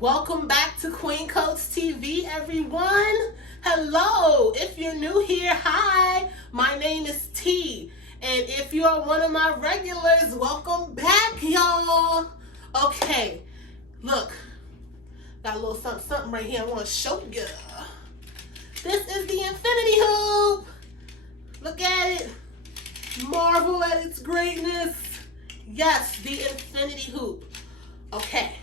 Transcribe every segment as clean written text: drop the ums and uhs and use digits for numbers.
Welcome back to Queen Coach TV, everyone. Hello. If you're new here, hi. My name is T. And if you are one of my regulars, welcome back, y'all. Okay, look. Got a little something right here I want to show you. This is the infinity hoop. Look at it. Marvel at its greatness. Yes, the infinity hoop. Okay.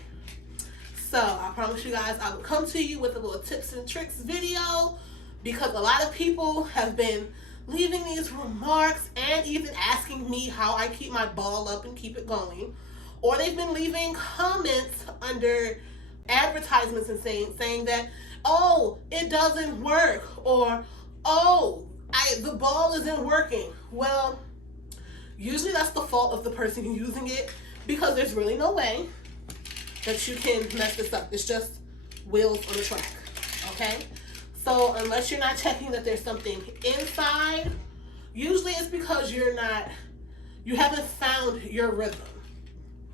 So I promise you guys I will come to you with a little tips and tricks video because a lot of people have been leaving these remarks and even asking me how I keep my ball up and keep it going. Or they've been leaving comments under advertisements and saying that, oh, it doesn't work, or oh, the ball isn't working. Well, usually that's the fault of the person using it because there's really no way that you can mess this up. It's just wheels on the track, okay? So unless you're not checking that there's something inside, usually it's because you haven't found your rhythm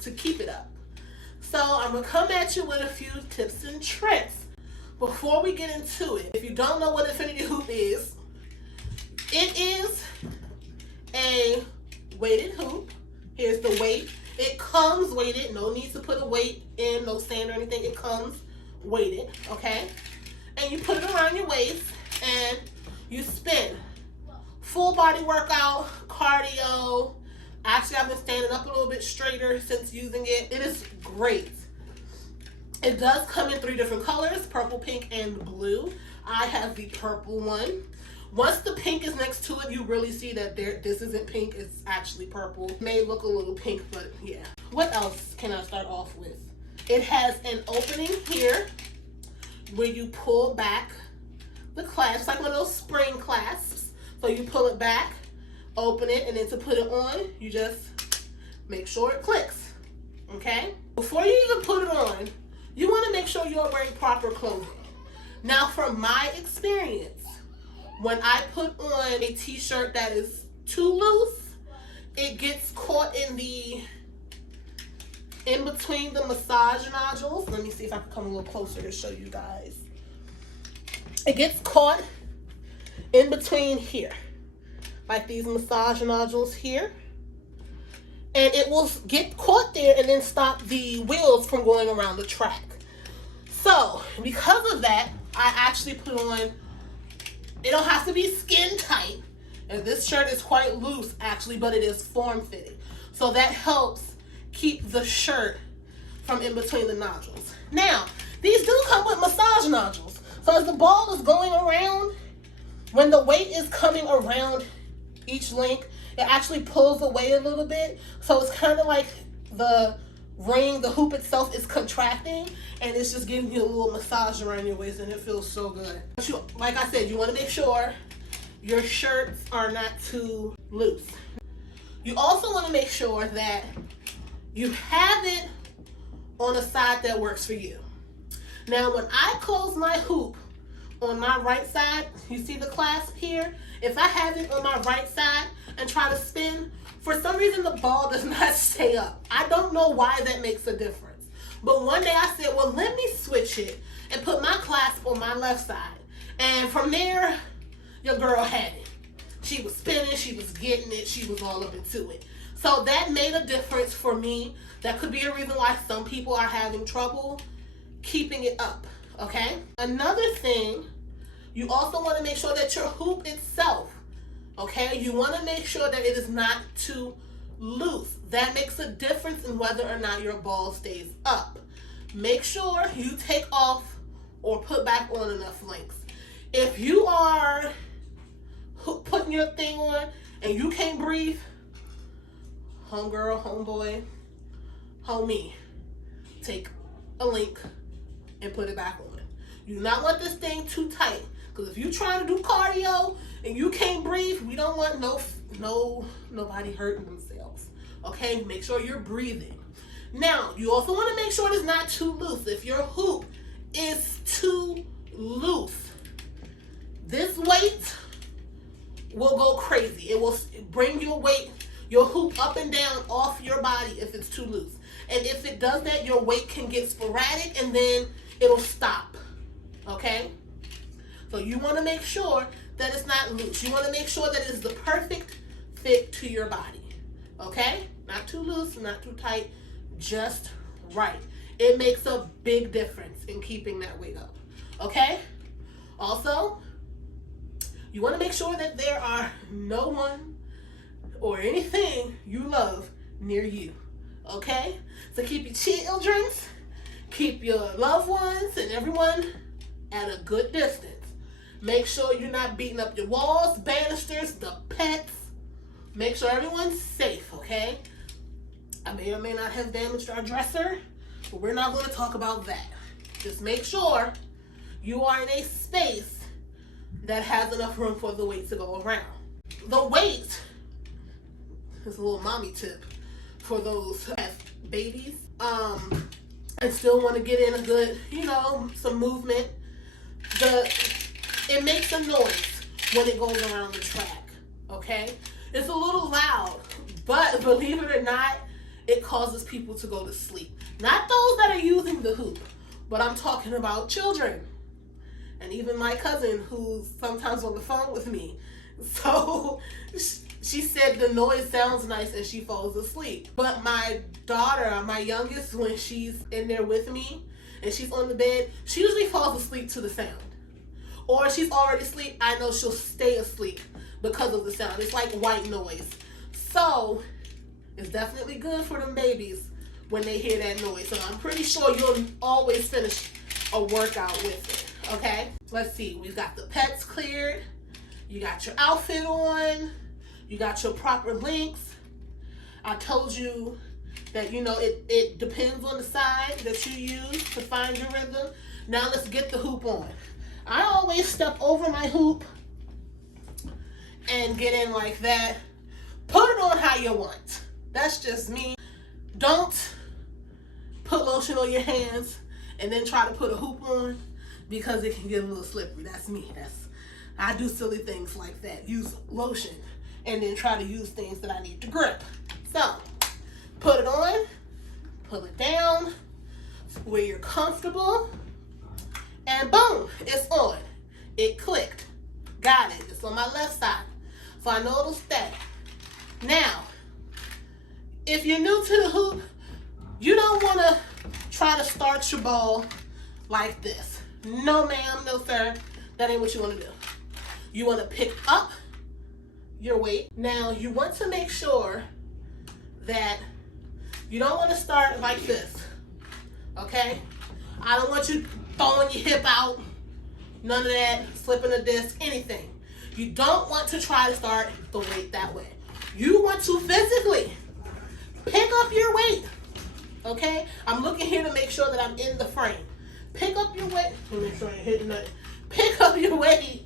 to keep it up. So I'm gonna come at you with a few tips and tricks. Before we get into it, if you don't know what infinity hoop is, it is a weighted hoop. Here's the weight. It comes weighted. No need to put a weight in, no sand or anything. It comes weighted, okay? And you put it around your waist and you spin. Full body workout, cardio. Actually, I've been standing up a little bit straighter since using it. It is great. It does come in 3 different colors, purple, pink, and blue. I have the purple one. Once the pink is next to it, you really see that this isn't pink, it's actually purple. It may look a little pink, but yeah. What else can I start off with? It has an opening here where you pull back the clasp, like one of those spring clasps. So you pull it back, open it, and then to put it on, you just make sure it clicks, okay? Before you even put it on, you wanna make sure you're wearing proper clothing. Now, from my experience, when I put on a t-shirt that is too loose, it gets caught in between the massage nodules. Let me see if I can come a little closer to show you guys. It gets caught in between here, like these massage nodules here. And it will get caught there and then stop the wheels from going around the track. So, because of that, I actually put on, it don't have to be skin tight. And this shirt is quite loose actually, but it is form fitting. So that helps keep the shirt from in between the nodules. Now, these do come with massage nodules. So as the ball is going around, when the weight is coming around each link, it actually pulls away a little bit. So it's kind of like the ring, the hoop itself is contracting, and it's just giving you a little massage around your waist, and it feels so good. But like I said, you want to make sure your shirts are not too loose. You also want to make sure that you have it on a side that works for you. Now, when I close my hoop on my right side, you see the clasp here? If I have it on my right side and try to spin, for some reason the ball does not stay up. I don't know why that makes a difference. But one day I said, well, let me switch it and put my clasp on my left side. And from there, your girl had it. She was spinning, she was getting it, she was all up into it. So that made a difference for me. That could be a reason why some people are having trouble keeping it up, okay? Another thing, you also want to make sure that your hoop itself, okay, you want to make sure that it is not too loose. That makes a difference in whether or not your ball stays up. Make sure you take off or put back on enough links. If you are putting your thing on and you can't breathe, homegirl, homeboy, homie, take a link and put it back on. You do not want this thing too tight, because if you're trying to do cardio and you can't breathe, we don't want nobody hurting themselves. Okay, make sure you're breathing. Now, you also want to make sure it's not too loose. If your hoop is too loose, this weight will go crazy. It will bring your weight, your hoop up and down off your body if it's too loose. And if it does that, your weight can get sporadic and then it'll stop. Okay? So you want to make sure that it's not loose. You want to make sure that it's the perfect fit to your body. Okay? Not too loose, not too tight, just right. It makes a big difference in keeping that weight up. Okay? Also, you want to make sure that there are no one or anything you love near you. Okay? So keep your children, keep your loved ones and everyone at a good distance. Make sure you're not beating up your walls, banisters, the pets. Make sure everyone's safe, okay? I may or may not have damaged our dresser, but we're not going to talk about that. Just make sure you are in a space that has enough room for the weight to go around. The weight is a little mommy tip for those who have babies and still want to get in a good, some movement. It makes a noise when it goes around the track, okay? It's a little loud, but believe it or not, it causes people to go to sleep. Not those that are using the hoop, but I'm talking about children. And even my cousin, who's sometimes on the phone with me. So she said the noise sounds nice and she falls asleep. But my daughter, my youngest, when she's in there with me and she's on the bed, she usually falls asleep to the sound. Or she's already asleep, I know she'll stay asleep because of the sound. It's like white noise. So it's definitely good for them babies when they hear that noise. So I'm pretty sure you'll always finish a workout with it, okay? Let's see, we've got the pets cleared. You got your outfit on. You got your proper length. I told you that, it depends on the side that you use to find your rhythm. Now let's get the hoop on. I always step over my hoop and get in like that. Put it on how you want. That's just me. Don't put lotion on your hands and then try to put a hoop on because it can get a little slippery. That's me. I do silly things like that. Use lotion and then try to use things that I need to grip. So, put it on, pull it down where you're comfortable. And boom, it's on. It clicked. Got it. It's on my left side. So I know it'll stay. Now, if you're new to the hoop, you don't want to try to start your ball like this. No ma'am, no sir. That ain't what you want to do. You want to pick up your weight. Now, you want to make sure that you don't want to start like this. Okay? I don't want you throwing your hip out, none of that, slipping a disc, anything. You don't want to try to start the weight that way. You want to physically pick up your weight, okay? I'm looking here to make sure that I'm in the frame. Pick up your weight. Let me make sure I ain't hitting nothing. Pick up your weight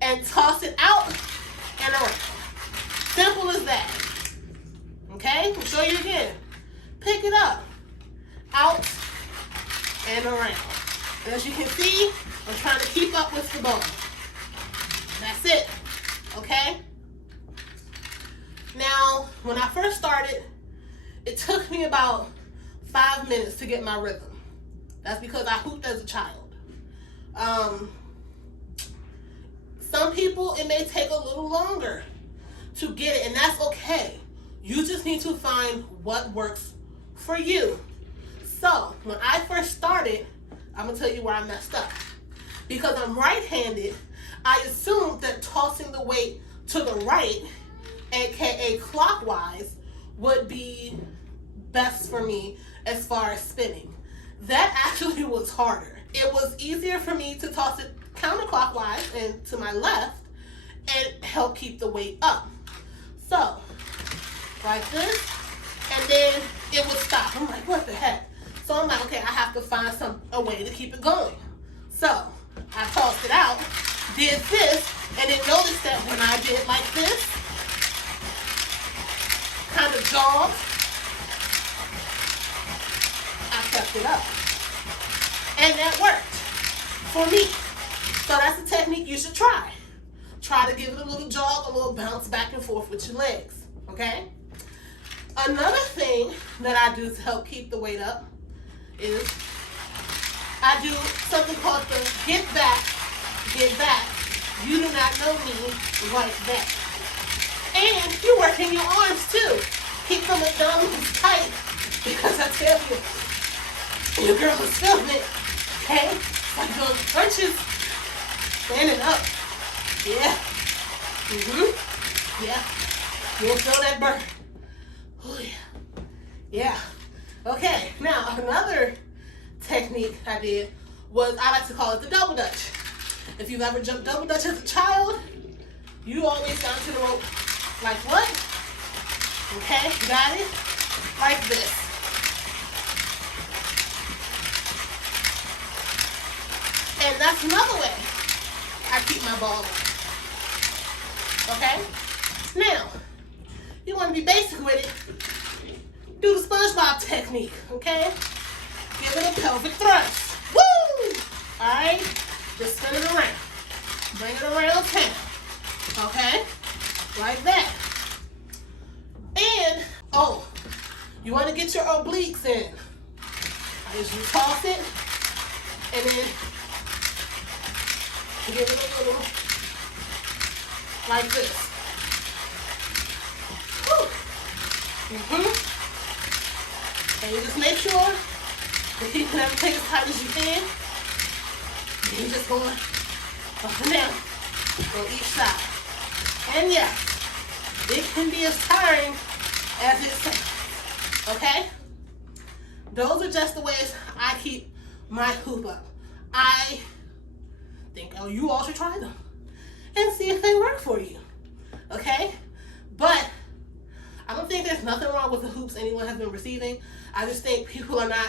and toss it out and around. Simple as that, okay? I'll show you again. Pick it up, out, and around. And as you can see, I'm trying to keep up with the ball. That's it, okay? Now, when I first started, it took me about 5 minutes to get my rhythm. That's because I hooped as a child. Some people, it may take a little longer to get it, and that's okay. You just need to find what works for you. So, when I first started, I'm going to tell you where I messed up. Because I'm right-handed, I assumed that tossing the weight to the right, aka clockwise, would be best for me as far as spinning. That actually was harder. It was easier for me to toss it counterclockwise and to my left and help keep the weight up. So, like this, and then it would stop. I'm like, what the heck? So I'm like, okay, I have to find a way to keep it going. So I tossed it out, did this, and then noticed that when I did like this, kind of jogged, I kept it up. And that worked for me. So that's a technique you should try. Try to give it a little jog, a little bounce back and forth with your legs, okay? Another thing that I do to help keep the weight up is I do something called the get back, you do not know me like that. And you're working your arms too. Keep them abdominals tight because I tell you, your girl is feeling it. Okay? Like doing crunches, standing up. Yeah. Yeah. You'll feel that burn. Oh yeah. Yeah. Okay. Now another technique I did was I like to call it the double dutch. If you've ever jumped double dutch as a child, you always got to the rope like what? Okay, got it? Like this. And that's another way I keep my ball up. Okay? Now, you want to be basic with it. Do the SpongeBob technique, okay? Give it a pelvic thrust. Woo! Alright? Just spin it around. Bring it around town. Okay? Like that. And, oh, you want to get your obliques in. I usually toss it and then give it a little like this. Woo. And you just make sure that you can everything as tight as you can. And you're just going up and down on each side. And yes, it can be as tiring as it sounds. Okay? Those are just the ways I keep my hoop up. I think you all should try them and see if they work for you. Okay? But I don't think there's nothing wrong with the hoops anyone has been receiving. I just think people are not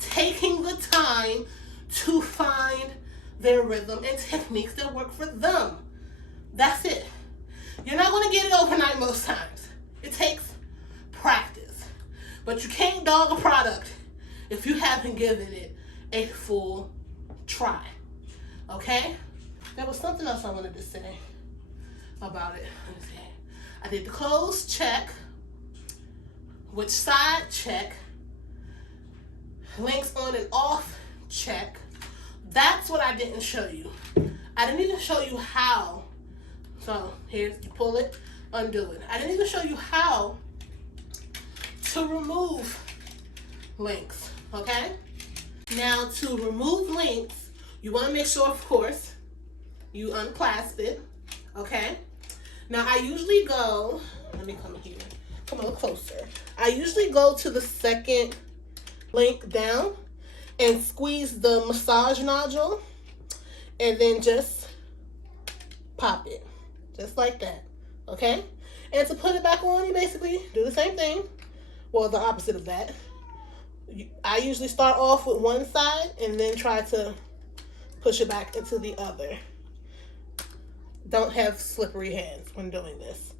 taking the time to find their rhythm and techniques that work for them. That's it. You're not going to get it overnight most times. It takes practice. But you can't dog a product if you haven't given it a full try. Okay? There was something else I wanted to say about it. Let me see. I did the close check, which side check, links on and off check. That's what I didn't show you. I didn't even show you how. So here's, you pull it, undo it. I didn't even show you how to remove links, okay? Now to remove links, you want to make sure, of course, you unclasp it, okay? Now I usually go, let me come here, come on closer. I usually go to the second link down and squeeze the massage nodule and then just pop it, just like that, okay? And to put it back on, you basically do the same thing. Well, the opposite of that. I usually start off with one side and then try to push it back into the other. Don't have slippery hands when doing this.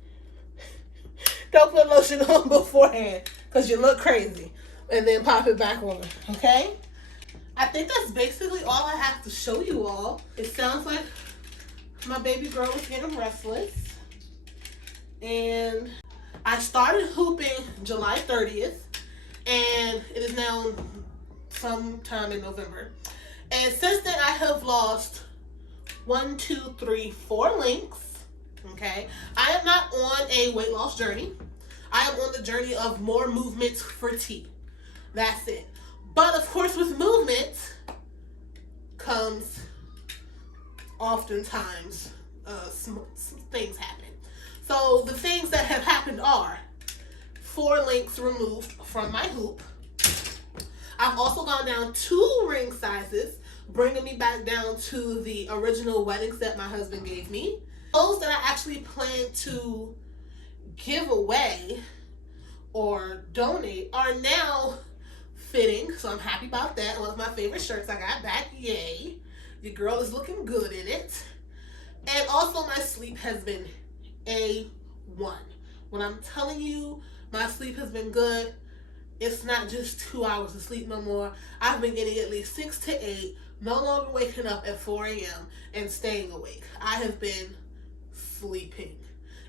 Don't put lotion on beforehand because you look crazy. And then pop it back on, okay? I think that's basically all I have to show you all. It sounds like my baby girl is getting restless. And I started hooping July 30th. And it is now sometime in November. And since then I have lost 1, 2, 3, 4 links. Okay? I am not on a weight loss journey. I am on the journey of more movement for T. That's it. But of course with movement comes oftentimes some things happen. So the things that have happened are 4 links removed from my hoop. I've also gone down 2 ring sizes, bringing me back down to the original wedding set my husband gave me. Those that I actually plan to give away or donate are now fitting, so I'm happy about that. One of my favorite shirts I got back, yay. Your girl is looking good in it. And also my sleep has been A1. When I'm telling you my sleep has been good, it's not just 2 hours of sleep no more. I've been getting at least 6 to 8, no longer waking up at 4 a.m. and staying awake. I have been sleeping.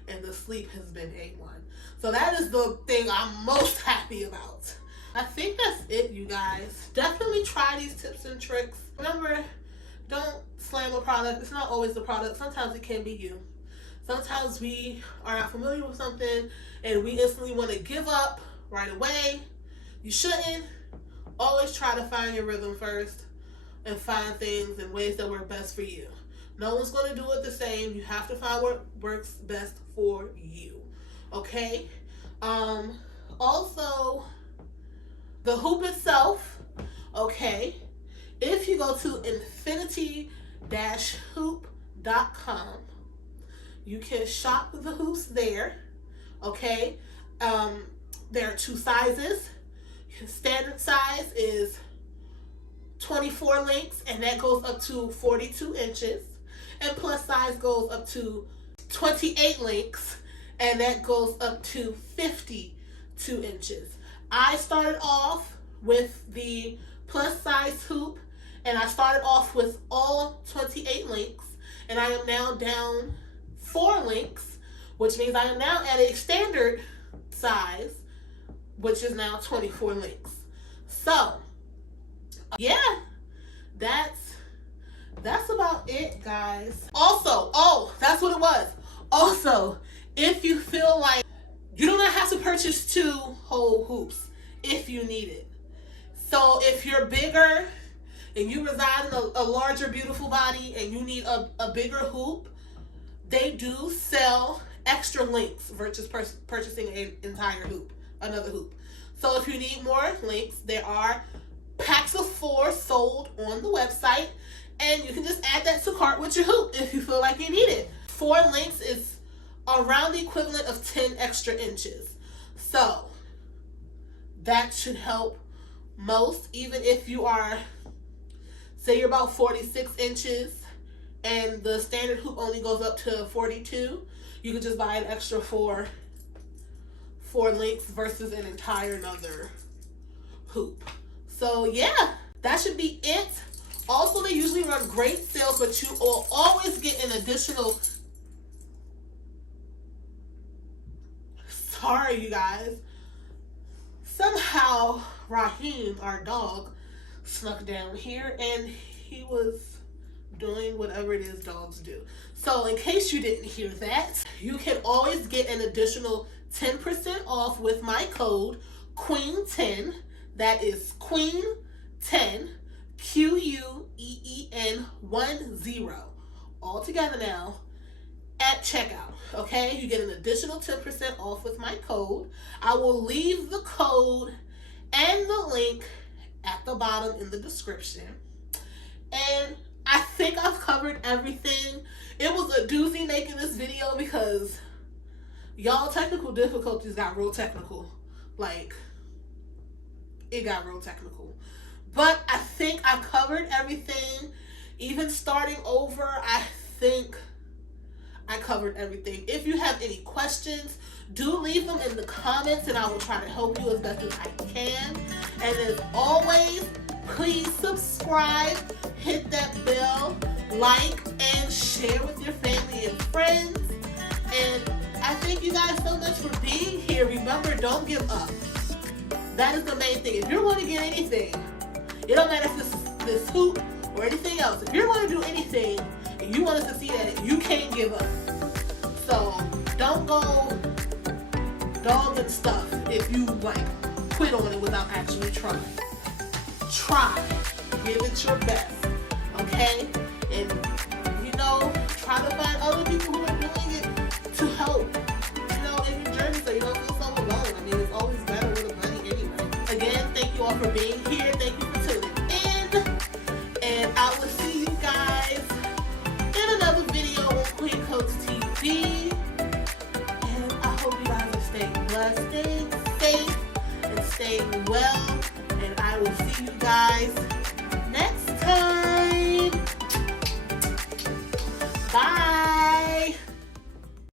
and the sleep has been A1. So that is the thing I'm most happy about. I think that's it, you guys. Definitely try these tips and tricks. Remember, don't slam a product. It's not always the product. Sometimes it can be you. Sometimes we are not familiar with something and we instantly want to give up right away. You shouldn't. Always try to find your rhythm first and find things in ways that work best for you. No one's going to do it the same. You have to find what works best for you. Okay? Also, the hoop itself, okay, if you go to infinity-hoop.com, you can shop the hoops there, okay? There are 2 sizes. Standard size is 24 links, and that goes up to 42 inches. And plus size goes up to 28 links, and that goes up to 52 inches. I started off with the plus size hoop, and I started off with all 28 links, and I am now down 4 links, which means I am now at a standard size, which is now 24 links. So, yeah, that's about it, guys. Also, that's what it was. Also, if you feel like you do not have to purchase 2 whole hoops if you need it. So if you're bigger and you reside in a larger, beautiful body and you need a bigger hoop, they do sell extra links versus purchasing an entire hoop, another hoop. So if you need more links, there are packs of 4 sold on the website, and you can just add that to cart with your hoop if you feel like you need it. 4 links is around the equivalent of 10 extra inches. So that should help most, even if you are, say you're about 46 inches and the standard hoop only goes up to 42, you could just buy an extra 4 links versus an entire another hoop. So yeah, that should be it. Also, they usually run great sales, but you will always get an additional, sorry you guys, somehow Raheem, our dog, snuck down here and he was doing whatever it is dogs do. So in case you didn't hear that, you can always get an additional 10% off with my code QUEEN10. That is QUEEN10, QUEEN10, all together now, at checkout. Okay, you get an additional 10% off with my code. I will leave the code and the link at the bottom in the description. And I think I've covered everything. It was a doozy making this video because y'all, technical difficulties got real technical. Like, it got real technical. But I think I covered everything. Even starting over, I think I covered everything. If you have any questions, do leave them in the comments and I will try to help you as best as I can. And as always, please subscribe, hit that bell, like, and share with your family and friends. And I thank you guys so much for being here. Remember, don't give up. That is the main thing. If you're going to get anything, it don't matter if this hoop or anything else. If you're going to do anything and you want to succeed at it, you can't give up. So don't go dog and stuff if you like quit on it without actually trying. Try. Give it your best. Okay? And try to find other people who are doing it to help. In your journey so you don't feel so alone. I mean, it's always better with a buddy anyway. Again, thank you all for being here. Thank you for tuning in. And I will see you guys in another video on Queen Coach TV. And I hope you guys are staying blessed, staying safe, and staying well. And I will see you guys